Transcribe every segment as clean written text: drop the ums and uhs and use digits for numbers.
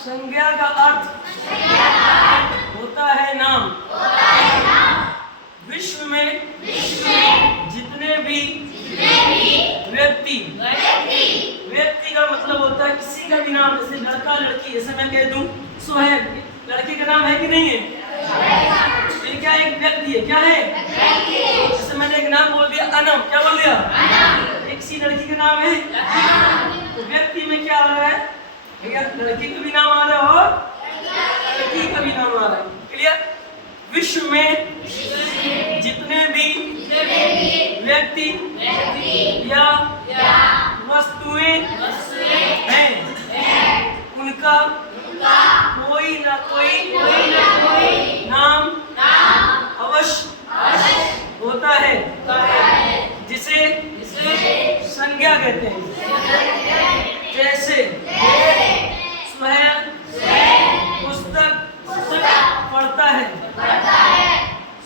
संज्ञा का अर्थ होता है नाम। विश्व में जितने भी व्यक्ति का मतलब होता है किसी का भी नाम, जैसे लड़का लड़की, जैसे मैं कह दूं सुहेल, लड़के का नाम है कि नहीं है? ये क्या एक व्यक्ति है? क्या है? जैसे मैंने एक नाम बोल दिया अनम, क्या बोल दिया? एक किसी लड़की का नाम है। तो व्यक्ति में क्या आ रहा है भैया? लड़के का भी नाम आ रहा है और लड़की का भी नाम आ रहा है। क्लियर? विश्व में जितने भी व्यक्ति या वस्तुएं हैं उनका कोई ना कोई नाम अवश्य होता है, जिसे संज्ञा कहते हैं। जैसे सुहेल पुस्तक पढ़ता है।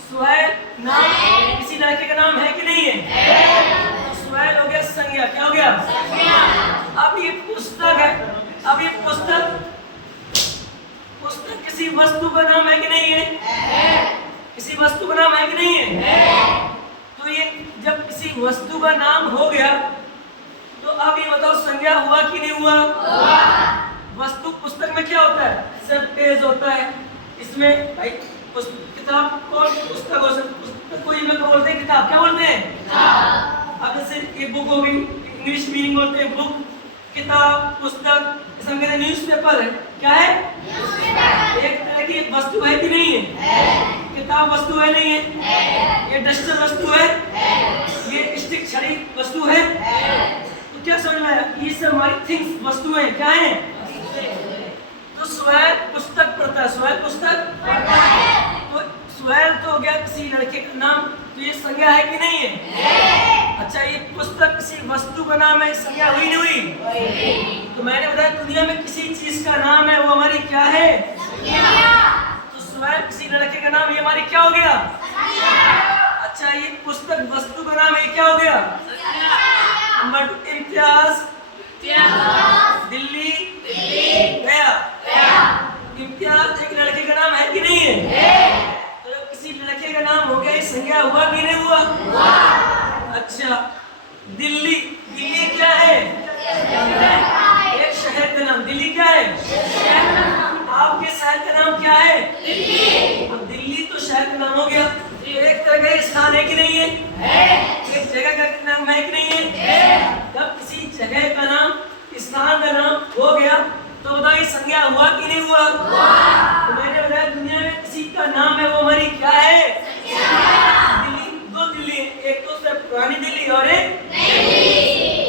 सुहेल नाम किसी लड़के का नाम है कि नहीं है? सुहेल हो गया संज्ञा। क्या हो गया? अब ये पुस्तक है। अब ये पुस्तक किसी वस्तु का नाम है कि नहीं है? किसी वस्तु का नाम है कि नहीं है? तो ये जब किसी वस्तु का नाम हो गया तो अब ये बताओ संज्ञा हुआ कि नहीं हुआ? वस्तु पुस्तक में क्या होता है? सिर्फ पेज होता है। इसमें भाई किताब को पुस्तक हो सकती, पुस्तक को इंग्लिश में बोलते हैं किताब। क्या बोलते हैं? अब जैसे ये बुक होगी, इंग्लिश मीनिंग बोलते हैं बुक, किताब, पुस्तक। इसमें कहते हैं न्यूज़पेपर है। क्या है? एक तरह की वस्तु है कि नहीं है? किताब वस्तु है नहीं है? ये डस्टर वस्तु है? ये स्टिक छड़ी वस्तु है? तो क्या समझ में आया? ये सब हमारी थिंग्स वस्तु है। क्या है? तो सुहेल पुस्तक पढ़ता है। सुहेल पुस्तक पढ़ता है। तो सुहेल तो हो गया किसी लड़के का नाम, तो ये संज्ञा है कि नहीं है? अच्छा, ये पुस्तक किसी वस्तु का नाम है, संज्ञा हुई नहीं हुई? तो मैंने बताया दुनिया में किसी चीज का नाम है वो हमारी क्या है? तो सुहेल किसी लड़के का नाम, ये हमारी क्या हो गया? अच्छा, ये पुस्तक वस्तु का नाम है, क्या हो गया? नंबर 2 इम्तियाज दिल्ली गया। इम्तियाज एक लड़के का नाम है कि नहीं है? तो जब किसी लड़के का नाम हो गया, ये संज्ञा हुआ कि नहीं हुआ? अच्छा, दिल्ली क्या है? एक शहर का नाम। दिल्ली क्या है? आपके शहर का नाम क्या है? अब दिल्ली तो शहर का नाम हो गया। एक तरह का स्थान है कि नहीं है? एक जगह का नाम है कि नहीं है? जब किसी जगह का नाम, स्थान का नाम हो गया तो बताइए संज्ञा हुआ कि नहीं हुआ? तो मैंने बताया दुनिया में किसी का नाम है वो हमारी क्या है? दिल्ली। दो दिल्ली, एक तो सिर्फ पुरानी दिल्ली और एक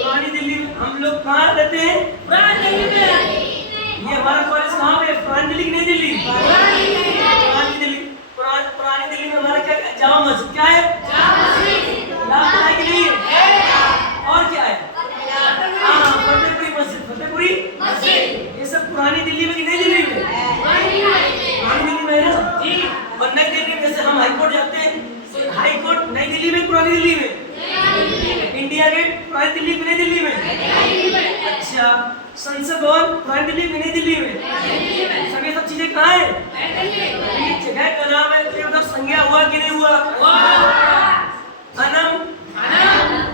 पुरानी दिल्ली। हम लोग कहाँ रहते हैं? पुरानी दिल्ली में। ये हमारा कॉलेज कहाँ पे? पुरानी दिल्ली की नई दिल्ली? पुरानी दिल्ली। पुरानी दिल्ली में हमारा क्या है? जामा मस्जिद। क्या है? याद है कि नहीं है? और क्या है? फतेहपुरी मस्जिद। फतेहपुरी मस्जिद। ये सब पुरानी दिल्ली में कि नई दिल्ली में? पुरानी दिल्ली में है ना? और नई दिल्ली में जैसे हम हाई कोर्ट जाते हैं, हाई कोर्ट नई दिल्ली में, पुरानी दिल्ली में? इंडिया गेट पुरानी दिल्ली में, नई दिल्ली में? अच्छा, संसद भवन पुरानी दिल्ली में, नई दिल्ली में? सभी सब चीजें कहाँ है? ये जगह का नाम है। तो ये बताओ संज्ञा हुआ कि नहीं हुआ? अनम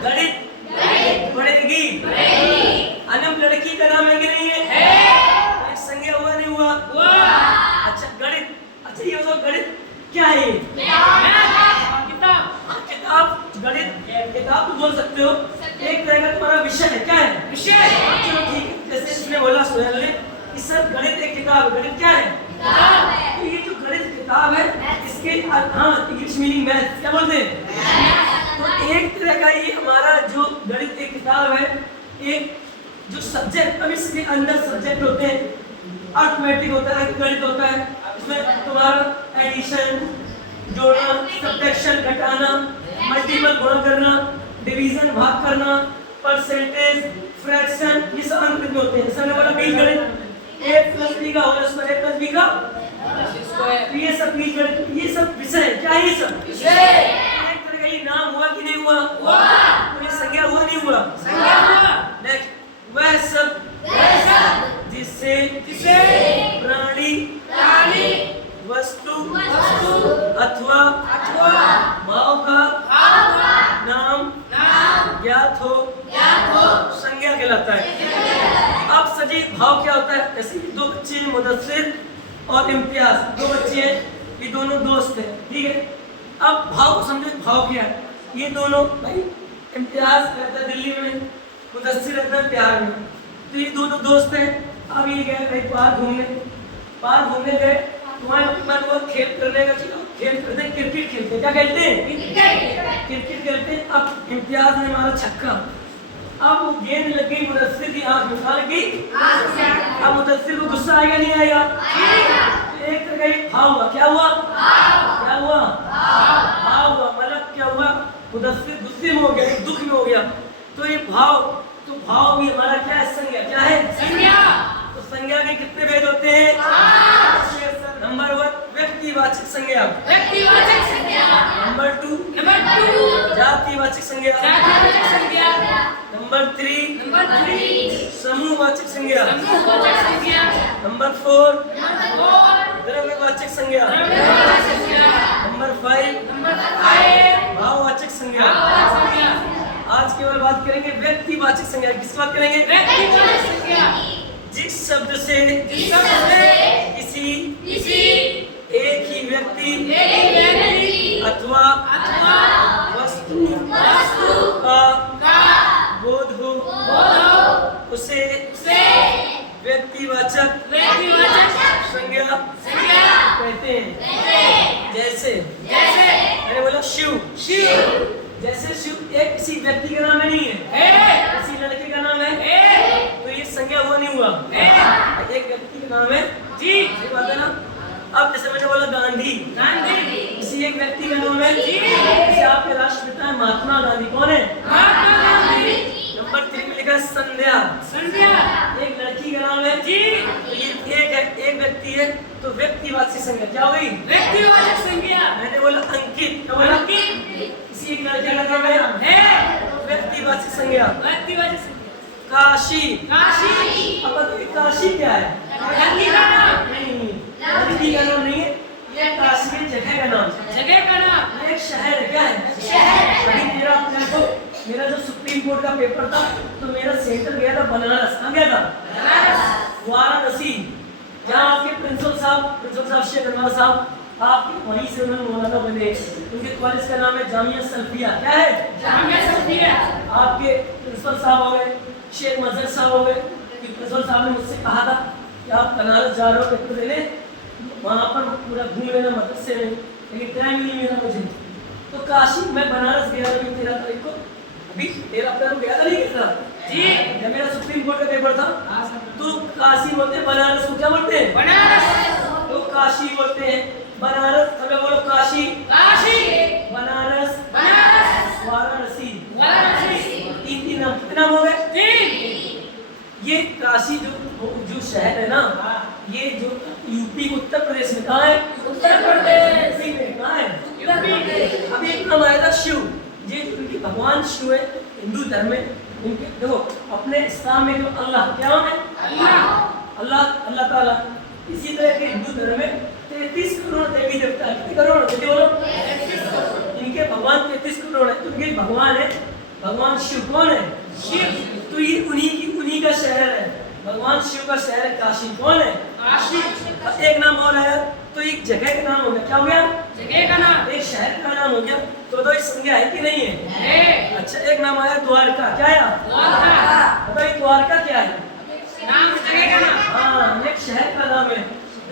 गणित पढ़ेगी। अनम लड़की का नाम है कि नहीं है? संज्ञा हुआ नहीं हुआ? अच्छा, गणित। अच्छा, ये बताओ गणित क्या है? किताब। गणित किताब तो बोल सकते हो, एक तरह का तुम्हारा विषय है। क्या है? विषय। चलो ठीक है, जैसे इसने बोला सुहेल ने कि सर गणित एक किताब है। गणित क्या है? तो ये जो गणित किताब है इसके इंग्लिश मीनिंग मैथ। क्या बोलते हैं? तो एक तरह का ये हमारा जो गणित एक किताब है, एक जो सब्जेक्ट, अब इसके अंदर सब्जेक्ट होते हैं, अर्थमेटिक होता है, गणित होता है। इसमें तुम्हारा एडिशन, जोड़ना, सब्ट्रैक्शन घटाना, मल्टीपल गुणा करना, डिवीजन भाग करना, परसेंटेज, फ्रैक्शन, ये सब अंक में होते हैं। सबने बोला बीजगणित, a + b का होल स्क्वायर, a + b का स्क्वायर। ये सब बीजगणित, ये सब विषय है। क्या है ये सब? विषय। एक तरह का ये नाम हुआ कि नहीं हुआ? तो ये संज्ञा हुआ नहीं हुआ? संज्ञा हुआ। नेक्स्ट, वह सब जिससे जी भाव क्या होता है? जैसे कि दो बच्चे हैं, मुदस्सिर और इम्तियाज, दो बच्चे हैं, ये दोनों दोस्त हैं, ठीक है। अब भाव को समझो, भाव क्या है? ये दोनों भाई, इम्तियाज रहता है दिल्ली में, मुदस्सिर रहता है प्यार में, तो ये दोनों दोस्त हैं। अब ये गए भाई बाहर घूमने गए, तुम्हारे मन वो खेल करने का, खेल करते हैं, क्रिकेट खेलते हैं। क्या खेलते हैं? क्रिकेट खेलते हैं। अब इम्तियाज ने मारा छक्का, अब वो गेंद लग गई मुदस्सिर की आंख में, लग गई। अब मुदस्सिर को गुस्सा आएगा नहीं आएगा? एक तरह का भाव हुआ। क्या हुआ? क्या हुआ? भाव हुआ। मतलब क्या हुआ? मुदस्सिर गुस्से में हो गया, दुख में हो गया। तो ये भाव, तो भाव भी हमारा क्या है? संज्ञा। क्या है? संज्ञा। तो संज्ञा के कितने भेद होते हैं? नंबर 1 व्यक्तिवाचक संज्ञा, नंबर 2 जातिवाचक संज्ञा, नंबर 3 समूहवाचक संज्ञा, नंबर 4 द्रव्यवाचक संज्ञा, नंबर 5 भाववाचक संज्ञा। आज केवल बात करेंगे व्यक्तिवाचक संज्ञा। किसकी बात करेंगे? जिस शब्द से किसी एक ही व्यक्ति अथवा वस्तु का बोध हो, उसे व्यक्तिवाचक संज्ञा कहते हैं। जैसे मैंने बोला शिव, जैसे शिव एक किसी व्यक्ति का नाम नहीं है, किसी लड़के का नाम है, तो ये संज्ञा हुआ नहीं हुआ? एक व्यक्ति का नाम है जी, ये बात है ना। अब जैसे मैंने बोला गांधी, किसी एक व्यक्ति का नाम है जी, जैसे आपके राष्ट्रपिता है महात्मा गांधी। कौन है? महात्मा गांधी। नंबर 3 में लिखा है संध्या, एक लड़की का नाम है जी, तो ये एक है, एक व्यक्ति है, तो व्यक्तिवाचक संज्ञा क्या हुई? व्यक्तिवाचक संज्ञा। मैंने बोला अंकित, क्या बोला? किसी एक लड़के का नाम है, तो व्यक्तिवाचक संज्ञा। काशी, अब बताइए काशी क्या है? नहीं, लड़की का नाम नहीं है, ये काशी की जगह का नाम, ये एक शहर है। क्या है? अभी मेरा जो सुप्रीम कोर्ट का पेपर था, तो मेरा सेंटर गया था बनारस। कहाँ गया था? वाराणसी, जहाँ आपके प्रिंसिपल साहब शेख अनवर साहब, आपके वहीं से उन्होंने मौलाना बने। उनके कॉलेज का नाम है जामिया सल्फिया। क्या है? जामिया सल्फिया। आपके प्रिंसिपल साहब हो गए शेख मजहर साहब हो गए। प्रिंसिपल साहब ने मुझसे कहा था कि आप बनारस जा रहे हो पेपर देने, वहाँ पर पूरा घूम लेना मदरसे में, लेकिन टाइम नहीं मिला मुझे। तो काशी, मैं बनारस गया था 13 तारीख को, अभी 13 अप्रैल को गया था, नहीं गया जी, जब मेरा सुप्रीम कोर्ट का पेपर था। तो काशी बोलते हैं, बनारस को क्या बोलते हैं? बनारस। तो काशी बोलते हैं, बनारस। अगर बोलो काशी, बनारस, वाराणसी, तीन नाम। कितने नाम हो गए? ये काशी जो शहर है ना, ये जो यूपी उत्तर प्रदेश में, कहाँ है? उत्तर प्रदेश में। कहाँ है? अभी एक नाम आया था शिव, ये उनके भगवान शिव है हिंदू धर्म में। उनके देखो अपने इस्लाम में जो अल्लाह, क्या नाम है? अल्लाह ताला। इसी तरह के हिंदू धर्म में 33 करोड़ देवी देवता है। कितने करोड़? कितने बोलो? इनके भगवान 33 करोड़ है। तो इनके भगवान है, भगवान शिव। कौन है? शिव। तो ये उन्हीं का शहर है, भगवान शिव का शहर है काशी। कौन है? काशी। एक नाम और आया, तो एक जगह का नाम हो गया। क्या हो गया? जगह का नाम। एक शहर का नाम हो गया। तो ये संज्ञा है कि नहीं है? अच्छा, एक नाम आया द्वारका। क्या आया? द्वारका। बताइए द्वारका क्या है? नाम, जगह का नाम। हाँ, एक शहर का नाम है।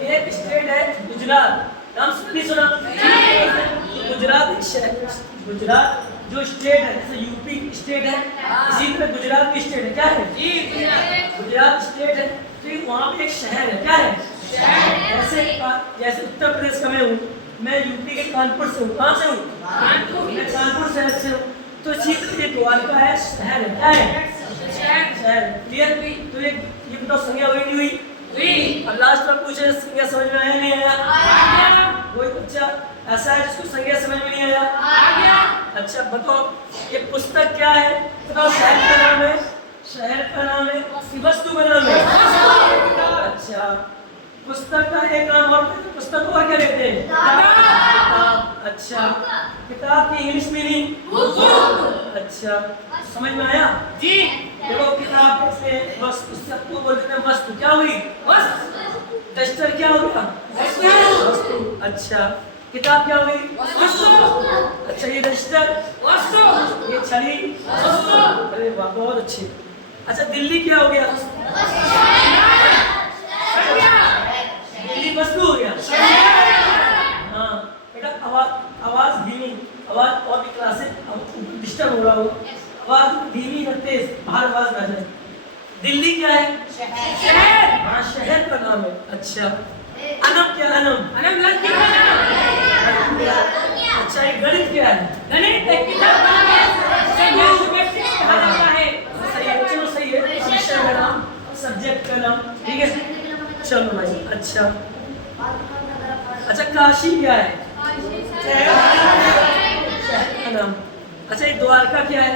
एक स्टेट है गुजरात, नाम नहीं सुना? गुजरात एक शहर, गुजरात जो स्टेट है, जैसे यूपी स्टेट है, इसी तरह गुजरात भी स्टेट है। क्या है? गुजरात स्टेट है, तो वहाँ पे एक शहर है। क्या है? जैसे उत्तर प्रदेश का मैं हूँ, मैं यूपी के कानपुर से हूँ। कहाँ से हूँ? मैं कानपुर शहर से हूँ। तो इसी तरह द्वारका है, शहर है। क्या है? शहर। क्लियर? तो ये बताओ संज्ञा हुई नहीं हुई? अब लास्ट में पूछे संज्ञा समझ में आया नहीं आया? कोई बच्चा ऐसा है जिसको संज्ञा समझ में नहीं आया? अच्छा बताओ, ये पुस्तक क्या है? बताओ, शहर का नाम है, शहर का नाम है, वस्तु का नाम है? अच्छा, पुस्तक का एक नाम और, पुस्तक को और क्या कहते हैं? किताब। अच्छा, किताब की इंग्लिश मीनिंग? अच्छा, समझ में आया जी? देखो किताब से वस्तु, सबको बोलते हैं वस्तु, क्या हुई? वस्तु। डस्टर क्या हो गया? वस्तु। अच्छा, किताब क्या हुई? वस्तु। अच्छा, ये डस्टर वस्तु, ये छड़ी वस्तु। अरे वाह, बहुत अच्छे। अच्छा, दिल्ली क्या हो गया? दिल्ली वस्तु हो गया। हाँ बेटा, आवाज धीमी, आवाज और भी क्लासेस डिस्टर्ब हो रहा हो, आवाज धीमी और तेज, बाहर आवाज ना जाए। दिल्ली क्या है? शहर। हाँ, शहर का नाम है। अच्छा, अनम क्या? अनम लड़की का नाम। अच्छा, ये गणित क्या है? गणित एक किताब का नाम है, कहा जाता है। सही है, चलो सही है। विषय का नाम, सब्जेक्ट का नाम, ठीक है। चलो भाई, अच्छा अच्छा, काशी क्या है? शहर का नाम। अच्छा, ये द्वारका क्या है?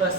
बस।